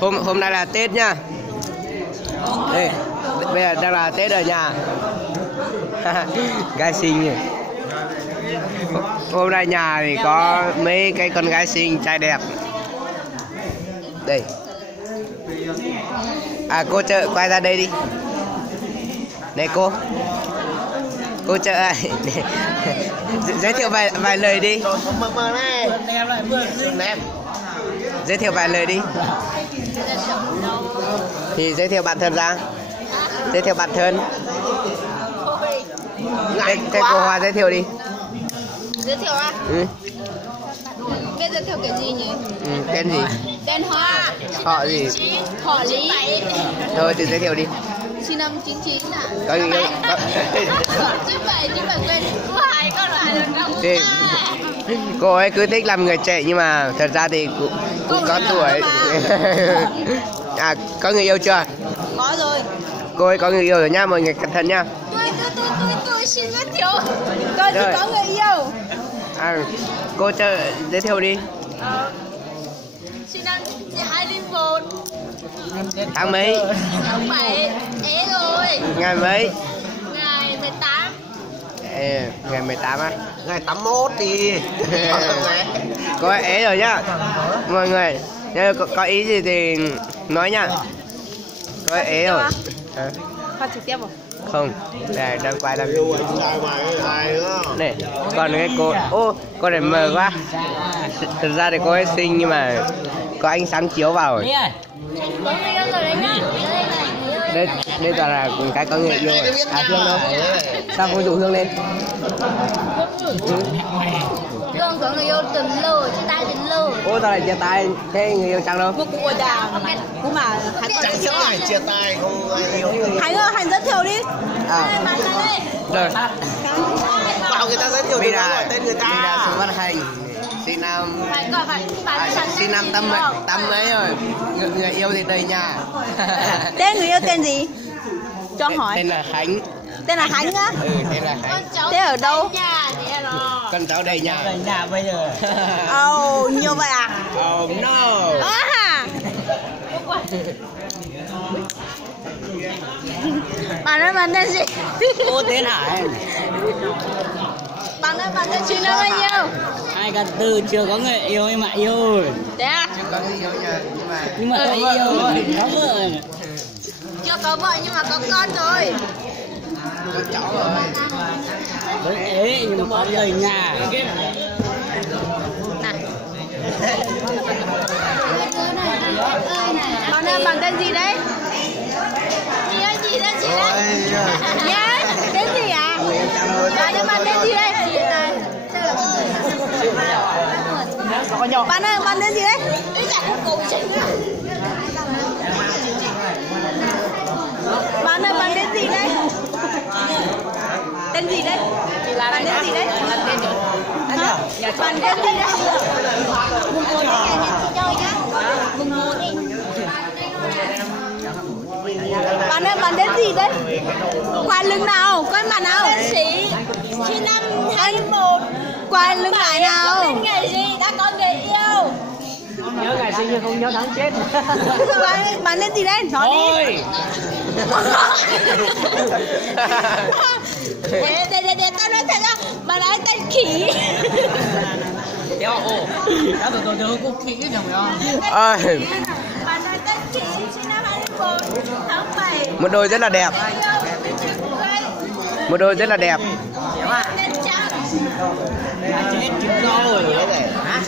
Hôm nay là Tết nha. Đây, bây giờ đang là Tết rồi nha. Gái xinh nhỉ. Hôm nay nhà thì có mấy cái con gái xinh trai đẹp. Đây. À cô chợ quay ra đây đi. Này cô chợ ơi. Giới thiệu vài lời đi. Giới thiệu vài lời đi. Thì giới thiệu bản thân ra. Giới thiệu bản thân. Thế cô Hoa giới thiệu đi. Giới thiệu à? Ừ. Biết giới thiệu cái gì nhỉ? Ừ, tên gì? Tên Hoa. Họ gì? Họ Lý. Thôi thì giới thiệu đi. Sinh năm 99 ạ. Có gì có... Chứ phải quên cô hai con là thì, cô ấy cứ thích làm người trẻ nhưng mà thật ra thì cũng có tuổi. À có người yêu chưa? Có rồi. Cô ấy có người yêu rồi nha, mọi người cẩn thận nha. Tôi xin giới thiệu. Tôi chỉ có người yêu. À, cô giới thiệu đi. Sinh năm 2001. Tháng mấy? Tháng 7. Ế rồi. Ngày mấy? Ngày 18. Ngày 18 á? Ngày 81 thì Cô ấy ế rồi nhá. Mọi người, nếu có ý gì thì nói nha. Cô ấy ế rồi. Phát trực tiếp rồi. Không, đây đang quay đang ai nữa. này, còn cái cô, cô này mờ quá. Thật ra thì cô ấy xinh nhưng mà có ánh sáng chiếu vào rồi. Đây toàn là cái có người yêu rồi. À Hương đâu? Sao không dụ Hương lên? Hương có người yêu từ lâu, chia tay từ lâu. Ô tao lại chia tay, thế người yêu Trang đâu? Một cuộc đàm. Cũng mà Chẳng hiểu ai chia tay không ai yêu. Hành giới thiệu đi. Rồi. Bảo người ta giới thiệu đi gọi tên người ta. Là Sùng Văn Hành. Sinh năm tám mấy rồi. Người yêu thì đây nha. Tên người yêu tên gì? Cho hỏi. Tên là Khánh. Tên là Khánh á? Ừ, tên là Khánh. Thế ở đâu? Con cháu đầy nhà. Đầy nhà bây giờ. Oh, nhiều vậy à? Oh no. Bạn tên gì? Cô tên Hải. Bạn tên chị là bao nhiêu? 24 chưa có người yêu nhưng mà yêu rồi. Thế à? Chưa có người yêu nha, Nhưng mà có yêu rồi, có vợ rồi. Chưa có vợ nhưng mà có con rồi. có cháu rồi. Đấy ế nhưng mà có đầy nhà. Bạn tên gì đấy? Chị đấy? Nhá, tên gì à? Bạn tên gì đấy? Bạn ơi, bạn tên gì đấy? Bạn ơi, bạn tên gì đấy? Tên gì đấy? Bạn tên gì đấy? Bạn tên gì đấy? Bạn tên gì đấy? Quay lưng nào? Coi mặt nào? Tên sĩ. Sinh năm 21. Quay lưng lại nào? Tên ngày gì? Đã có người yêu. Nhớ ngày sinh nhưng không nhớ tháng chết. Bạn tên gì đấy? Nói đi. Để tao nói thật ra. Bạn ấy tên Khỉ. Đéo ồ. Đã tôi cô Khỉ chứ nhầm không? Bạn nói tên Khỉ. Sinh năm 21. Tháng 7. Một đôi rất là đẹp. Một đôi rất là đẹp. Tên Trang. Chết chưa đâu rồi đấy này. Hả?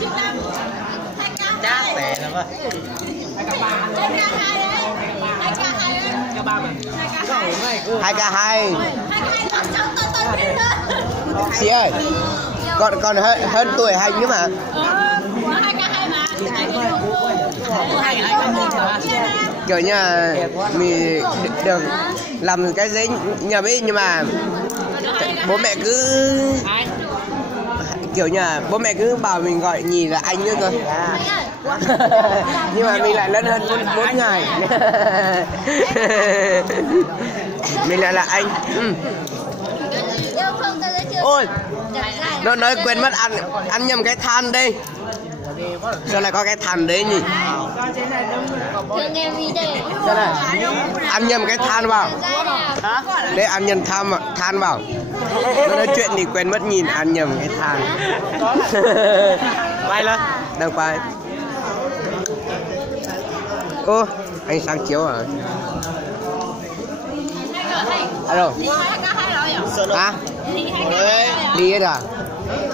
Chát bè lắm á. 2K2. Chị ơi, còn hơn tuổi Hành nữa mà. Kiểu như là mình được làm cái giấy nhầm ấy nhưng mà bố mẹ cứ kiểu như là bố mẹ cứ bảo mình gọi nhì là anh nữa cơ. Nhưng mà mình lại lớn hơn 4 ngày. Mình lại là anh. Ôi Nó nói quên mất ăn nhầm cái than đi. Sao lại có cái than đấy nhỉ? Thương em đi đây. Sao này? Ăn nhầm cái than vào. Đấy ăn nhầm than vào. Nó nói chuyện thì quên mất nhìn ăn nhầm cái than. Quay lên. Đang quay. Ô, anh sáng chiếu à? Alo. Hả? Đi hết à?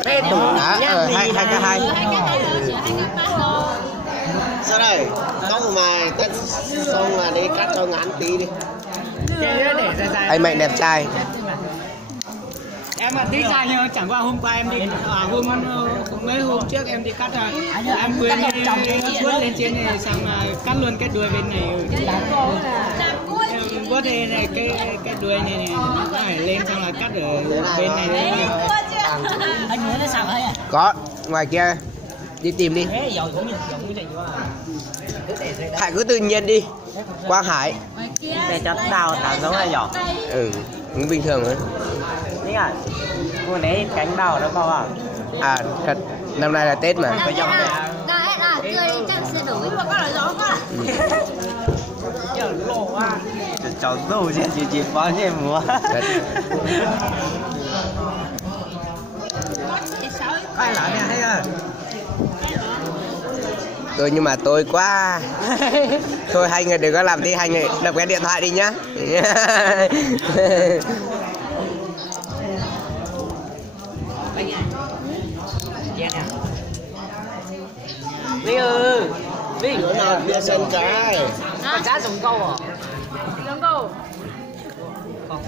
Hai cái hai. Sao đây? Không mà tết xong là đi cắt cho ngắn tí đi. Anh Mạnh đẹp trai. Em tí dài nhưng chẳng qua hôm qua em đi mấy hôm trước em đi cắt rồi. Em quên quất lên trên này xong là cắt luôn cái đuôi bên này. Em quất đây này cái đuôi này nó phải lên xong là cắt ở bên này. Anh muốn nó sao ấy à? Có, ngoài kia đi tìm đi. Hải cứ tự nhiên đi. Quang Hải. Để cho đào thả giống này nhỏ. Ừ, cũng bình thường thôi. Đấy à, cô đấy cánh đào đó không à? À, thật, năm nay là Tết mà. Đây là tươi chắc sẽ đổi mà có loại gió quá. Cháu đâu chỉ bao nhiêu múa. Ai làm nha thấy à? Tôi nhưng mà tôi quá. Thôi hai người đừng có làm đi, hai người đập cái điện thoại đi nhá. Ví ư, ví Bữa nào bia sân trái. cá dùng câu à? Giống câu. Còn